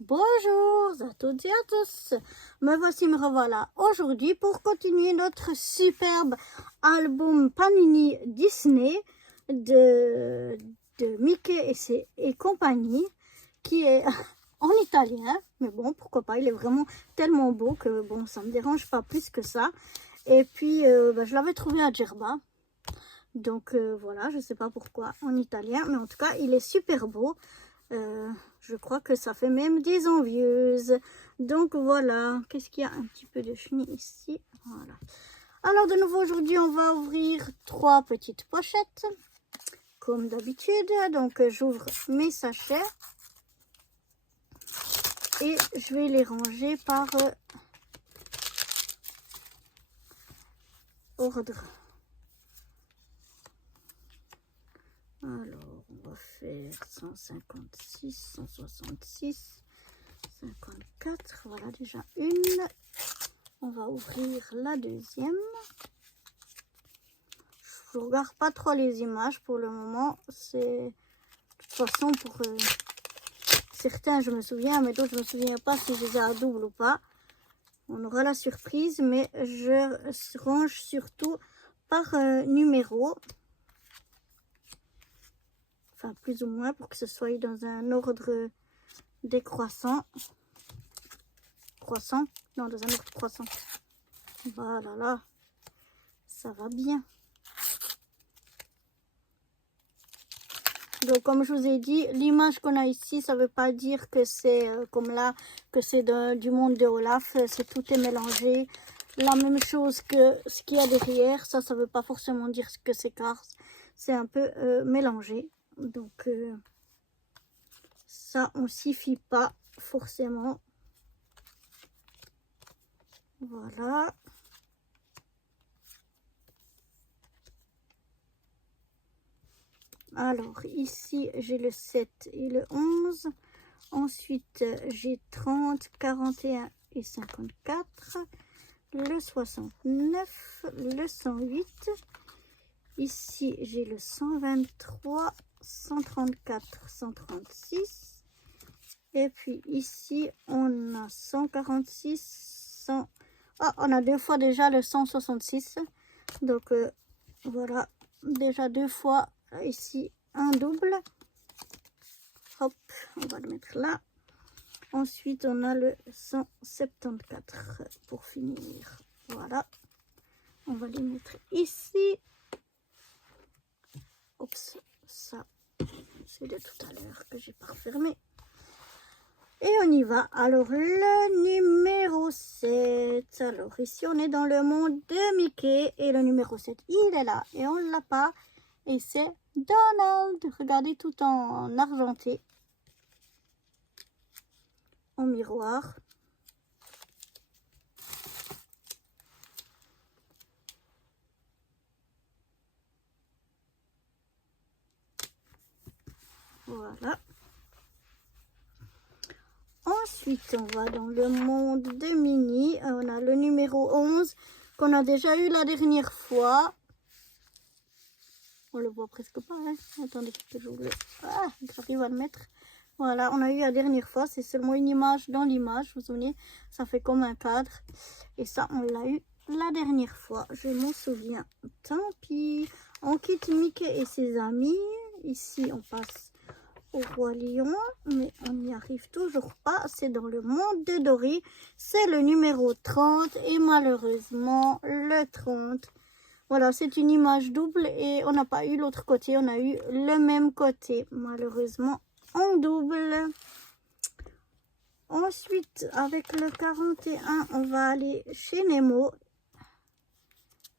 Bonjour à toutes et à tous, me revoilà aujourd'hui pour continuer notre superbe album Panini Disney de Mickey et compagnie, qui est en italien, mais bon, pourquoi pas, il est vraiment tellement beau que bon, ça me dérange pas plus que ça. Et puis, je l'avais trouvé à Djerba, donc voilà, je sais pas pourquoi en italien, mais en tout cas, il est super beau. Je crois que ça fait même des envieuses. Donc voilà, qu'est-ce qu'il y a? Un petit peu de chenille ici. Voilà. Alors de nouveau aujourd'hui, on va ouvrir 3 petites pochettes, comme d'habitude. Donc j'ouvre mes sachets et je vais les ranger par ordre. Alors, on va faire 156, 166, 54. Voilà déjà une. On va ouvrir la deuxième. Je ne regarde pas trop les images pour le moment. C'est de toute façon pour certains je me souviens, mais d'autres je me souviens pas si je les ai à double ou pas. On aura la surprise, mais je range surtout par numéro. Enfin, plus ou moins, pour que ce soit dans un ordre décroissant. Croissant? Non, dans un ordre croissant. Voilà, là. Ça va bien. Donc, comme je vous ai dit, l'image qu'on a ici, ça ne veut pas dire que c'est comme là, que c'est du monde de Olaf. Tout est mélangé. La même chose que ce qu'il y a derrière. Ça ne veut pas forcément dire que c'est Cars. C'est un peu mélangé. Donc, ça, on s'y fie pas forcément. Voilà. Alors, ici, j'ai le 7 et le 11. Ensuite, j'ai 30, 41 et 54. Le 69, le 108. Ici, j'ai le 123, 134, 136. Et puis ici, on a 146, 100... Ah, on a 2 fois déjà le 166. Donc, voilà, déjà 2 fois ici un double. Hop, on va le mettre là. Ensuite, on a le 174 pour finir. Voilà. On va les mettre ici. Oups, ça, c'est de tout à l'heure que j'ai pas refermé. Et on y va. Alors, le numéro 7. Alors, ici, on est dans le monde de Mickey. Et le numéro 7, il est là. Et on ne l'a pas. Et c'est Donald. Regardez, tout en argenté. En miroir. Voilà. Ensuite, on va dans le monde de Minnie. On a le numéro 11 qu'on a déjà eu la dernière fois. On le voit presque pas, hein. Attendez que je le... Ah, j'arrive à le mettre. Voilà, on a eu la dernière fois. C'est seulement une image dans l'image. Vous vous souvenez, ça fait comme un cadre. Et ça, on l'a eu la dernière fois. Je m'en souviens. Tant pis. On quitte Mickey et ses amis. Ici, on passe au Roi Lion. Mais on n'y arrive toujours pas. C'est dans le monde de Dory. C'est le numéro 30. Et malheureusement, le 30... Voilà, c'est une image double et on n'a pas eu l'autre côté. On a eu le même côté, malheureusement, en double. Ensuite, avec le 41, on va aller chez Nemo.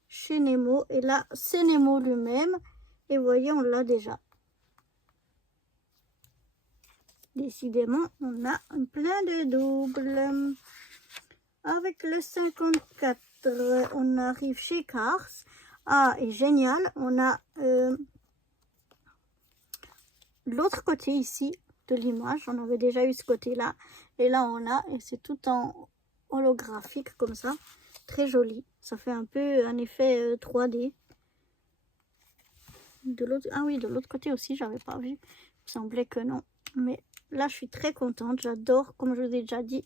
Chez Nemo. Et là, c'est Nemo lui-même. Et vous voyez, on l'a déjà. Décidément, on a plein de doubles. Avec le 54, on arrive chez Cars. Ah, et génial, on a l'autre côté ici de l'image. On avait déjà eu ce côté-là. Et là, on a, et c'est tout en holographique comme ça. Très joli. Ça fait un peu un effet 3D. De l'autre, ah oui, de l'autre côté aussi, j'avais pas vu. Il me semblait que non. Mais là, je suis très contente. J'adore, comme je vous ai déjà dit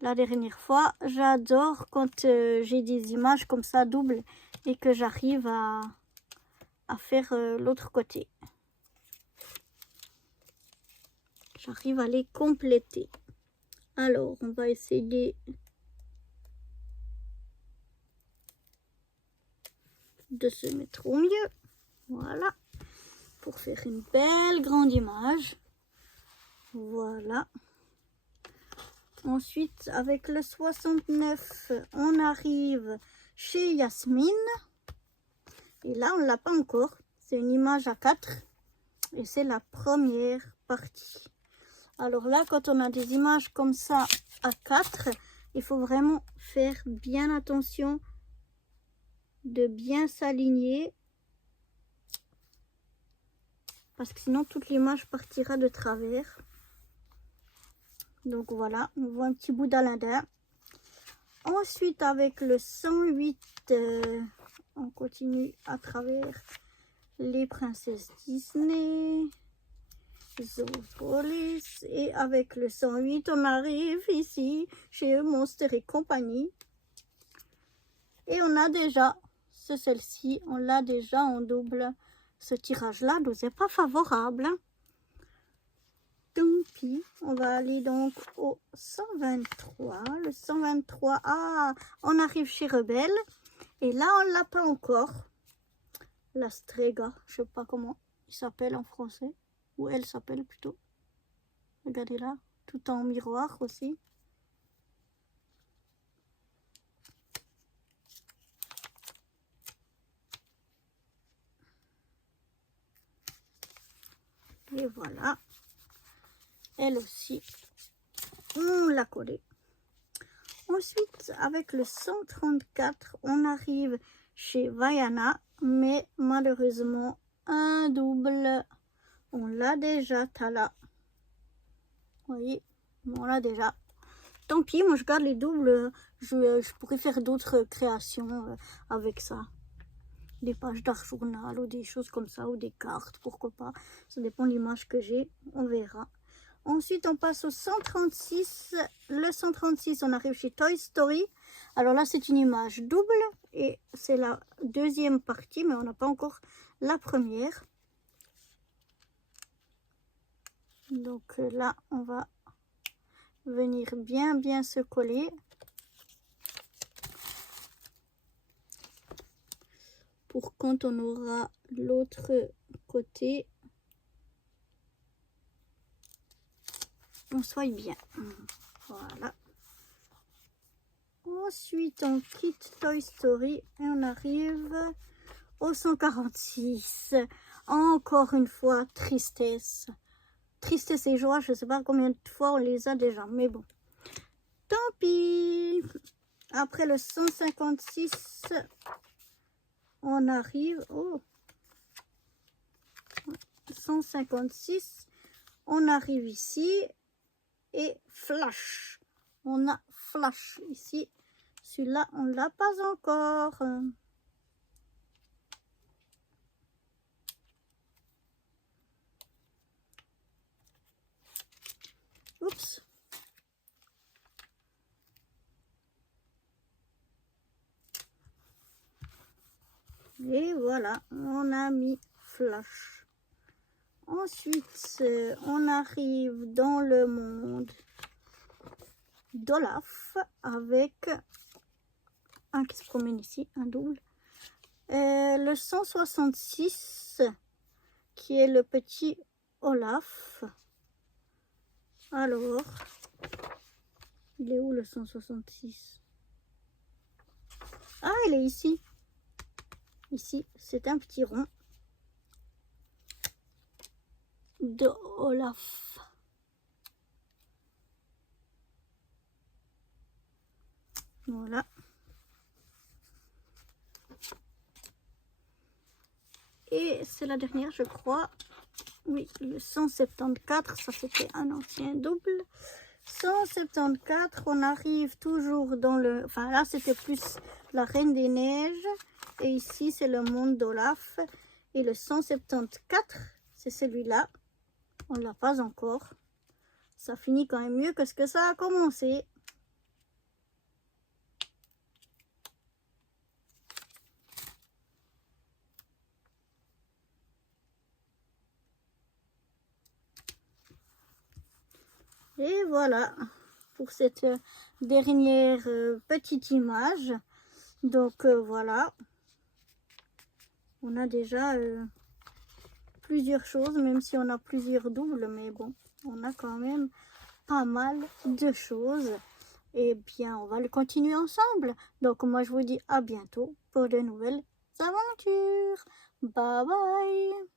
la dernière fois, j'adore quand j'ai des images comme ça doubles et que j'arrive à faire l'autre côté. J'arrive à les compléter. Alors, on va essayer de se mettre au mieux. Voilà. Pour faire une belle grande image. Voilà. Ensuite, avec le 69, on arrive chez Yasmine. Et là, on ne l'a pas encore. C'est une image à 4. Et c'est la première partie. Alors là, quand on a des images comme ça à 4, il faut vraiment faire bien attention de bien s'aligner. Parce que sinon, toute l'image partira de travers. Donc voilà, on voit un petit bout d'Aladin. Ensuite, avec le 108, on continue à travers les princesses Disney, Zoopolis. Et avec le 108, on arrive ici chez Monster et compagnie. Et on a déjà, celle-ci, on l'a déjà en double. Ce tirage-là nous est pas favorable. Tant pis, on va aller donc au 123. Le 123, ah, on arrive chez Rebelle. Et là, on l'a pas encore. La Strega, je sais pas comment il s'appelle en français. Ou elle s'appelle plutôt. Regardez là, tout en miroir aussi. Et voilà. Elle aussi, on l'a collée. Ensuite, avec le 134, on arrive chez Vaiana, mais malheureusement, un double, on l'a déjà, Tala. Vous voyez, on l'a déjà. Tant pis, moi je garde les doubles, je pourrais faire d'autres créations avec ça. Des pages d'art journal ou des choses comme ça, ou des cartes, pourquoi pas. Ça dépend de l'image que j'ai, on verra. Ensuite, on passe au 136. Le 136, on arrive chez Toy Story. Alors là, c'est une image double et c'est la deuxième partie, mais on n'a pas encore la première. Donc là, on va venir bien se coller. Pour quand on aura l'autre côté, on soit bien. Voilà. Ensuite, on quitte Toy Story et on arrive au 146. Encore une fois, tristesse. Tristesse et joie, je ne sais pas combien de fois on les a déjà, mais bon. Tant pis. Après le 156, on arrive au 156. On arrive ici et flash. On a flash ici. Celui-là, on ne l'a pas encore. Oups. Et voilà, on a mis flash. Ensuite, on arrive dans le monde d'Olaf avec un qui se promène ici, un double. Le 166 qui est le petit Olaf. Alors, il est où le 166? Ah, il est ici. Ici, c'est un petit rond de Olaf. Voilà. Et c'est la dernière, je crois. Oui, le 174, ça c'était un ancien double. 174, on arrive toujours dans le... Enfin là, c'était plus la Reine des Neiges. Et ici, c'est le monde d'Olaf. Et le 174, c'est celui-là. On ne l'a pas encore. ça finit quand même mieux que ce que ça a commencé. Et voilà pour cette dernière petite image. Donc voilà, on a déjà plusieurs choses, même si on a plusieurs doubles, mais bon, on a quand même pas mal de choses. Et bien, on va le continuer ensemble. Donc moi, je vous dis à bientôt pour de nouvelles aventures. Bye bye.